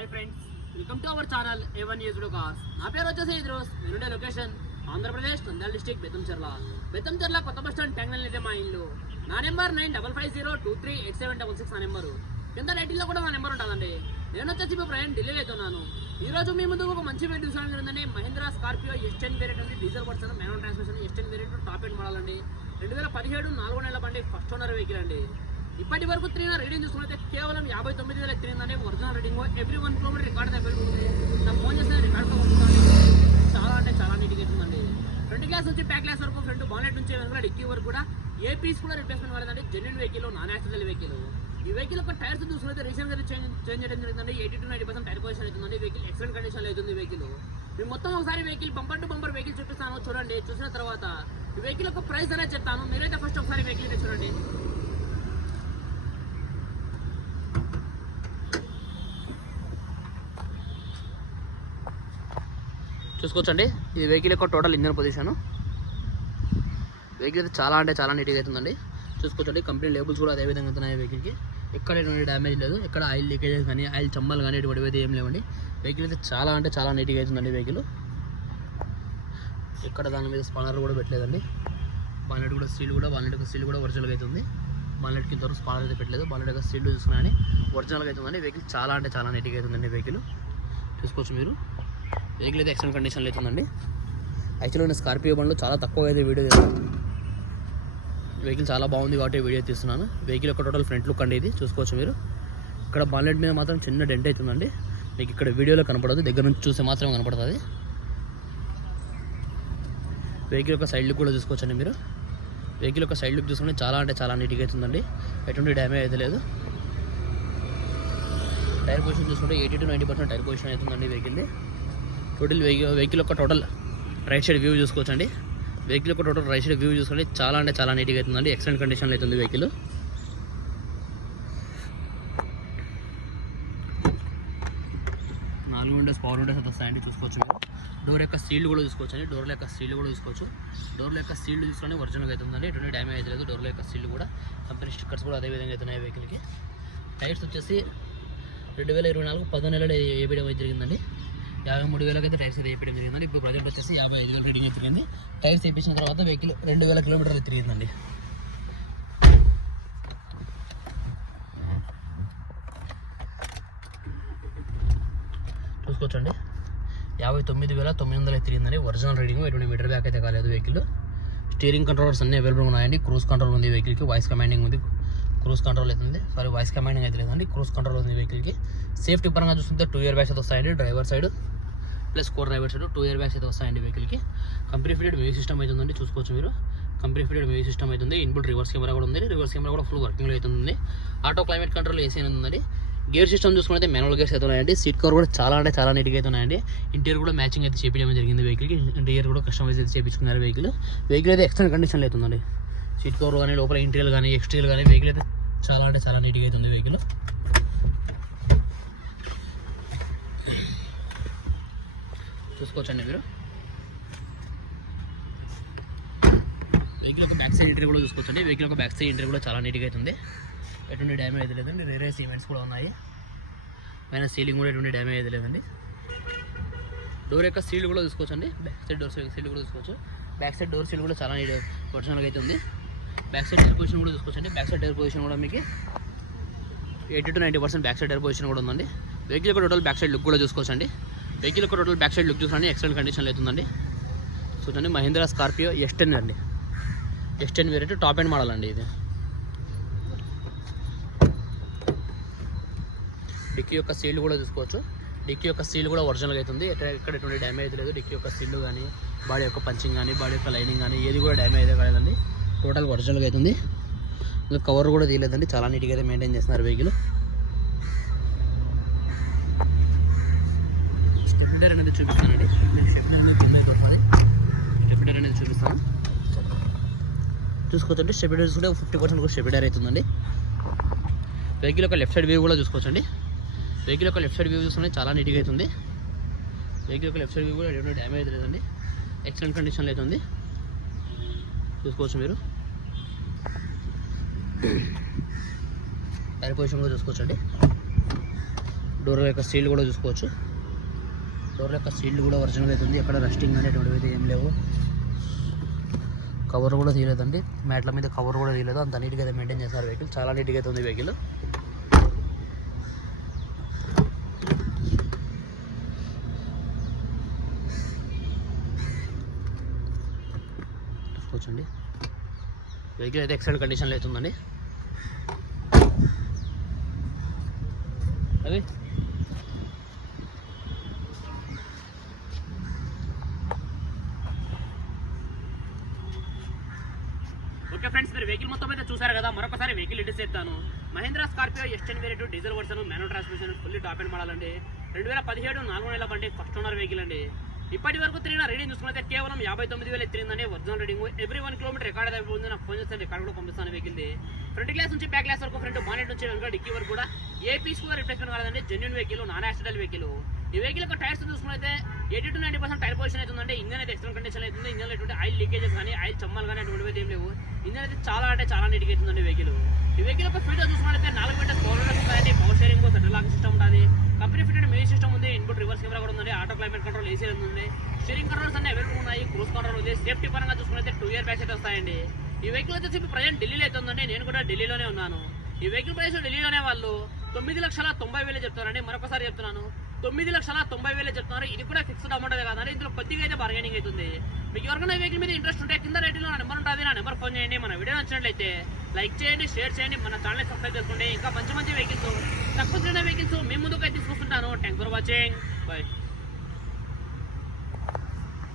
Hi friends welcome to our channel A one one cars cars నా పేరు వచ్చేసి ఇద్రోస్. నేనుండే లొకేషన్ ఆంధ్రప్రదేశ్ నంద్యాల డిస్టిక్ బెత్తంచెర్ల బెత్తంచెర్ల కొత్త బస్ స్టాండ్ ట్యాంగ్నల్ అయితే మా ఇల్లు. నా number nine double five zero two three eight seven double six నా నెంబరు. కింద రైటింగ్లో కూడా నా నెంబర్ ఉంటుందండి. నేను వచ్చేసి మీ ప్రయాణం ఢిల్లీలో అవుతున్నాను ఈ రోజు మీ ముందు ఒక మంచి వెహికల్ చూసాను జరిగిందండి Mahindra Scorpio S ten variant అండి diesel version manual transmission S ten variant top end model అండి. రెండు వేల పదిహేడు నాలుగో నెలల బండి ఫస్ట్ ఓనర్ వెహికల్ అండి. ఇప్పటి వరకు త్రీ రీడింగ్ చూసుకుంటే కేవలం యాభై తొమ్మిది వేల తిరిగిందండి original reading every one kilometer record available ఉంది ఫోన్ చేసిన రికార్డ్తో ఉంటుంది. చాలా అంటే చాలా నీట్గా అవుతుందండి ఫ్రంట్ గ్లాస్ నుంచి బ్యాక్ గ్లాస్ వరకు ఫ్రంట్ బానెట్ నుంచి వెనక డిక్కీ వరకు కూడా ఏ పీస్ కూడా రిప్లేస్మెంట్ కాలేదండి genuine vehicle non accidental vehicle ఈ వెహికల్ యొక్క టైర్స్ చూసుకుంటే రీసెంట్గా చేంజ్ చేంజ్ చేయడం జరిగిందండి. Eighty to ninety percent tyre position అవుతుందండి వెహికల్ ఎక్సలెంట్ కండిషన్ అవుతుంది వెహికల్ మేము మొత్తం ఒకసారి vehicle bumper to bumper vehicle చూపిస్తాను. చూడండి చూసిన తర్వాత ఈ వెహికల్ యొక్క ప్రైస్ అనేది చెప్తాను. మీరైతే ఫస్ట్ ఒకసారి వెహికల్ చూడండి. చూసుకోవచ్చండి. ఈ వెహికల్ యొక్క టోటల్ ఇంజన్ పొజిషన్ వెహికల్ అయితే చాలా అంటే చాలా నీట్గా అవుతుందండి చూసుకోవచ్చండి. కంపెనీ లేబుల్స్ కూడా అదే విధంగా అవుతున్నాయి వెహికల్కి ఎక్కడ ఎటువంటి డ్యామేజ్ లేదు. ఎక్కడ ఆయిల్ లీకేజెస్ కానీ ఆయిల్ చమ్మలు కానీ ఇటువంటి అయితే ఏం లేవండి. వెహికల్ అయితే చాలా అంటే చాలా నీట్గా అవుతుందండి వెహికల్ ఎక్కడ దాని మీద స్పానర్ కూడా పెట్టలేదండి. బాలెట్ కూడా స్టీల్ కూడా బాలెట్ యొక్క స్టీల్ కూడా ఒరిజినల్గా అవుతుంది బాలెట్ కింద వరకు స్పానర్ అయితే పెట్టలేదు. బాలెట్ యొక్క స్టీల్ చూసుకున్నాని ఒరిజినల్గా అవుతుందండి వెహికల్ చాలా అంటే చాలా నీట్గా అవుతుందండి వెహికల్ చూసుకోవచ్చు మీరు. వెహికల్ అయితే ఎక్సలెంట్ కండిషన్లో అవుతుందండి యాక్చువల్గా నేను స్కార్పియో బండ్లో చాలా తక్కువ అయితే వీడియో తీస్తాను వెహికల్ చాలా బాగుంది కాబట్టి వీడియో తీస్తున్నాను. వెహికల్ ఒక టోటల్ ఫ్రంట్ లుక్ అండి ఇది. చూసుకోవచ్చు మీరు. ఇక్కడ బాలెట్ మీద మాత్రం చిన్న డెంట్ అవుతుందండి మీకు ఇక్కడ వీడియోలో కనపడదు. దగ్గర నుంచి చూస్తే మాత్రమే కనపడుతుంది. వెహికల్ యొక్క సైడ్ లుక్ కూడా చూసుకోవచ్చండి మీరు. వెహికల్ యొక్క సైడ్ లుక్ చూసుకుంటే చాలా అంటే చాలా నీట్గా అవుతుందండి ఎటువంటి డ్యామేజ్ అయితే లేదు. టైర్ పొజిషన్ చూసుకుంటే eighty to ninety percent tyre position అవుతుందండి వెహికల్ది టోటల్ వెహికల్ వెహికల్ యొక్క టోటల్ రైట్ సైడ్ వ్యూ చూసుకోవచ్చండి వెహికల్ యొక్క టోటల్ రైట్ సైడ్ వ్యూ చూసుకుంటే చాలా అంటే చాలా నీట్గా అవుతుందండి ఎక్సలెంట్ కండిషన్లో అవుతుంది వెహికల్ నాలుగు విండోస్ పవర్ విండోస్ అయితే వస్తాయండి చూసుకోవచ్చు మీరు డోర్ యొక్క సీల్డ్ కూడా చూసుకోవచ్చు అండి డోర్ల యొక్క సీల్డ్ కూడా చూసుకోవచ్చు డోర్ల యొక్క సీల్డ్ చూసుకొని ఒరిజినల్గా అవుతుందండి ఎటువంటి డ్యామేజ్ అయితే లేదు డోర్ల యొక్క సీల్డ్ కూడా కంపెనీ స్టిక్కర్స్ కూడా అదే విధంగా అవుతున్నాయి వెహికల్కి టైర్స్ వచ్చేసి రెండు వేల ఇరవై నాలుగు పదో నెలలో వేయడం అయితే జరిగిందండి యాభై మూడు వేలకి అయితే టైర్స్ వేయడం జరిగిందండి. ఇప్పుడు ప్రజెంట్ వచ్చేసి యాభై ఐదు వేల రీడింగ్ అయితే తిరిగింది టైర్స్ వేయించిన తర్వాత వెహికల్ రెండు వేల కిలోమీటర్లు తిరిగిందండి. చూసుకోవచ్చండి. యాభై తొమ్మిది వేల తొమ్మిది వందలు తిరిగిందండి. ఒరిజినల్ రీడింగ్ ఎటువంటి మీటర్ బ్యాక్ అయితే కాలేదు వెహికల్. స్టీరింగ్ కంట్రోల్స్ అన్ని అవైలబుల్ ఉన్నాయండి. క్రూజ్ కంట్రోల్ ఉంది వెహికల్కి. వాయిస్ కమాండింగ్ ఉంది. క్రూజ్ కంట్రోల్ అవుతుంది. సారీ వాయిస్ కమాండింగ్ అయితే లేదండి. క్రూజ్ కంట్రోల్ ఉంది వెహికల్కి సేఫ్టీ పరంగా చూస్తుంటే టూ ఇయర్ బ్యాగ్స్ అయితే వస్తాయండి. Driver side plus co driver side two air bags అయితే వస్తాయండి వెహికల్కి కంపెనీ ఫిటెడ్ మ్యూజిక్ సిస్టమ్ అయితే ఉందండి. చూసుకోవచ్చు మీరు. కంపెనీ ఫిటెడ్ మ్యూజిక్ సిస్టమ్ అయితే ఉంది. ఇన్బుల్ రివర్స్ కెమెరా కూడా ఉంది. రివర్స్ కెమెరా కూడా ఫుల్ వర్కింగ్లో అవుతుంది ఆటో క్లైమేట్ కంట్రోల్ ఏసీ అనేది ఉందండి. గేర్ సిస్టమ్ చూసుకుంటే మాన్యువల్ గేర్స్ అయితే ఉన్నాయండి. సీట్ కవర్ కూడా చాలా అంటే చాలా నీట్గా అయితే ఉన్నాయండి. ఇంటీరియర్ కూడా మ్యాచింగ్ అయితే చేపించడం జరిగింది వెహికల్కి ఇంటీరియర్ కూడా కస్టమైజ్ అయితే చేపించుకున్నారు వెహికల్ వెహికల్ అయితే ఎక్స్టెంట్ కండిషన్లో అవుతుందండి సీట్ కవర్ కానీ లోపల ఇంటీరియర్ కానీ ఎక్స్టీరియర్ కానీ వెహికల్ అయితే చాలా అంటే చాలా నీట్గా అవుతుంది వెహికల్ చూసుకోవచ్చండి మీరు? వెహికల్ ఒక బ్యాక్ సైడ్ ఇంటీరియర్ కూడా చూసుకోవచ్చండి. వెహికల్ ఒక బ్యాక్ సైడ్ ఇంటీరియర్ కూడా చాలా నీట్గా అవుతుంది ఎటువంటి డ్యామేజ్ అయితే లేదండి. రేరే సిమెంట్స్ కూడా ఉన్నాయి. పైన సీలింగ్ కూడా ఎటువంటి డ్యామేజ్ అయితే లేదండి. డోర్ యొక్క సీల్ కూడా చూసుకోవచ్చండి. బ్యాక్ సైడ్ డోర్ సీల్ కూడా చూసుకోవచ్చు. బ్యాక్ సైడ్ డోర్ సీల్ కూడా చాలా నీట్ ఒరిజినల్గా అయితే ఉంది. బ్యాక్ సైడ్ డోర్ పొజిషన్ కూడా చూసుకోవచ్చండి బ్యాక్ సైడ్ డోర్ పొజిషన్ కూడా మీకు eighty to ninety percent back side door position కూడా ఉందండి. వెహికల్ యొక్క టోటల్ బ్యాక్ సైడ్ లుక్ కూడా చూసుకోవచ్చండి వెహికల్ యొక్క టోటల్ బ్యాక్ సైడ్ లుక్ చూసుకోండి ఎక్సలెంట్ కండిషన్లో అవుతుందండి. చూడండి మహీంద్రా స్కార్పియో ఎస్ టెన్ అండి. ఎస్ టెన్ వేరే టాప్ అండ్ మోడల్ అండి ఇది. డిక్కీ యొక్క సీల్ కూడా చూసుకోవచ్చు. డిక్కీ యొక్క సీల్ కూడా ఒరిజినల్గా అవుతుంది. ఎక్కడ ఎక్కడ ఎటువంటి డ్యామేజ్ లేదు. డిక్కీ యొక్క సీల్ కానీ బాడీ యొక్క పంచింగ్ కానీ బాడీ యొక్క లైనింగ్ కానీ ఏది కూడా డ్యామేజ్ అయితే కాలేదండి. టోటల్ ఒరిజినల్గా అవుతుంది. ఇంకా కవర్ కూడా తీయలేదండి. చాలా నీట్గా అయితే మెయింటైన్ చేస్తున్నారు వెహికల్ స్టెప్డర్ అనేది చూపిస్తానండి. స్టెప్డర్ అనేది చూపిస్తాను. చూసుకోవచ్చండి. స్టెప్లర్ చూసుకుంటే ఫిఫ్టీ పర్సెంట్ కూడా స్టెప్డర్ అవుతుందండి. వెహికల్ యొక్క లెఫ్ట్ సైడ్ వ్యూ కూడా చూసుకోవచ్చండి. వెహికల్ యొక్క లెఫ్ట్ సైడ్ వ్యూ చూస్తుంటే చాలా నీట్గా అవుతుంది. వెహికల్ యొక్క లెఫ్ట్ సైడ్ వ్యూ కూడా ఎటువంటి డ్యామేజ్ లేదండి. ఎక్సలెంట్ కండిషన్లో అవుతుంది. చూసుకోవచ్చు మీరు. టైర్ పొజిషన్ కూడా చూసుకోవచ్చండి. డోర్ యొక్క సీల్ కూడా చూసుకోవచ్చు. డోర్ యొక్క సీల్ కూడా ఒరిజినల్ అవుతుంది ఎక్కడ రస్టింగ్ అనేటువంటివి అయితే ఏం లేవు. కవర్ కూడా తీయలేదండి. మ్యాట్ల మీద కవర్ కూడా తీయలేదు. అంత నీట్గా అయితే మెయింటైన్ చేస్తారు వెహికల్ చాలా నీట్గా అయితే ఉంది వెహికల్ చూసుకోవచ్చండి. వెహికల్ అయితే ఎక్సలెంట్ కండిషన్లో అవుతుందండి అది? ఓకే ఫ్రెండ్స్ మీరు వెహికల్ మొత్తం అయితే చూసారు కదా మరొకసారి వెహికల్ ఇంటి చేస్తాను. Mahindra Scorpio S ten variant diesel version manual transmission fully top end model అండి. రెండు వేల పదిహేడు నాలుగు నెలల బండి ఫస్ట్ ఓనర్ వెహికల్ అండి. ఇప్పటి వరకు తిరిగిన రీడింగ్ చూసుకున్నైతే కేవలం యాభై తొమ్మిది వేలు తిరిగిందండి original reading every one kilometer record అయిపోయింది. నాకు ఫోన్ చేస్తే రికార్డ్ కూడా పంపిస్తాను వెహికల్ది ఫ్రంట్ గ్లాస్ నుంచి బ్యాక్ గ్లాస్ వరకు ఫ్రంట్ బానెట్ నుంచి వెనుక డిక్కీ వరకు కూడా ఏ పీస్ కూడా రిప్లేస్మెంట్ కాలేదండి. Genuine vehicle non accident vehicle ఈ వెహికల్ యొక్క tyres చూసుకున్నైతే eighty to ninety percent tyre position అవుతుందంటే ఇంజన్ అయితే ఎక్స్ట్రా కండిషన్ అవుతుంది ఇంజన్ ఎటువంటి ఆయిల్ లీకేజెస్ కానీ ఆయిల్ చమ్మలు కానీ అటువంటివి ఏం లేవు. ఇంజన్ అయితే చాలా అంటే చాలా నీట్గా అవుతుందండి వెహికల్ ఈ వెహికల్ యొక్క ఫీచర్ చూసుకున్నట్లయితే నాలుగు మీటర్ పవర్ ఇంకో సెంట్రల్ లాక్ సిస్టమ్ ఉంటుంది కంపెనీ ఫిటెడ్ మ్యూజిక్ సిస్టమ్ ఉంది. ఇన్పుట్ రివర్స్ కెమెరా కూడా ఉంది. ఆటో క్లైమేట్ కంట్రోల్ ఏసీ ఉంది. స్టీరింగ్ కంట్రోల్స్ అన్ని అవైలబుల్ ఉన్నాయి. క్రూస్ కంట్రోల్ ఉంది. సేఫ్టీ పరంగా చూసుకుంటే టూ ఇయర్ బ్యాక్ అయితే వస్తాయండి. ఈ వెహికల్ వచ్చేసి ఇప్పుడు ప్రజెంట్ ఢిల్లీలో అయితే ఉందండి. నేను కూడా ఢిల్లీలోనే ఉన్నాను. ఈ వెహికల్ ప్రైస్ ఢిల్లీలోనే వాళ్ళు తొమ్మిది లక్షల తొంభై వేలు చెప్తారండి మరొకసారి చెప్తున్నాను. తొమ్మిది లక్షల తొంభై వేలు చెప్తున్నారు. ఇది కూడా ఫిక్స్డ్ అమౌంట్ కాదండి. ఇందులో కొద్దిగా అయితే బార్గెనింగ్ అవుతుంది మీకు ఎవరికైనా వెహికల్ మీద ఇంట్రెస్ట్ ఉంటే కింద రేట్లో నా నెంబర్ ఉంటుంది నా నెంబర్ ఫోన్ చేయండి మన వీడియో నచ్చినట్లయితే లైక్ చేయండి షేర్ చేయండి మన ఛానల్ సబ్స్క్రైబ్ చేసుకోండి. ఇంకా మంచి మంచి వెహికల్స్ తక్కువ తిరిగిన వెహికల్స్ మేము ముందుకు అయితే తీసుకుంటాను థ్యాంక్స్ ఫర్ వాచింగ్ బై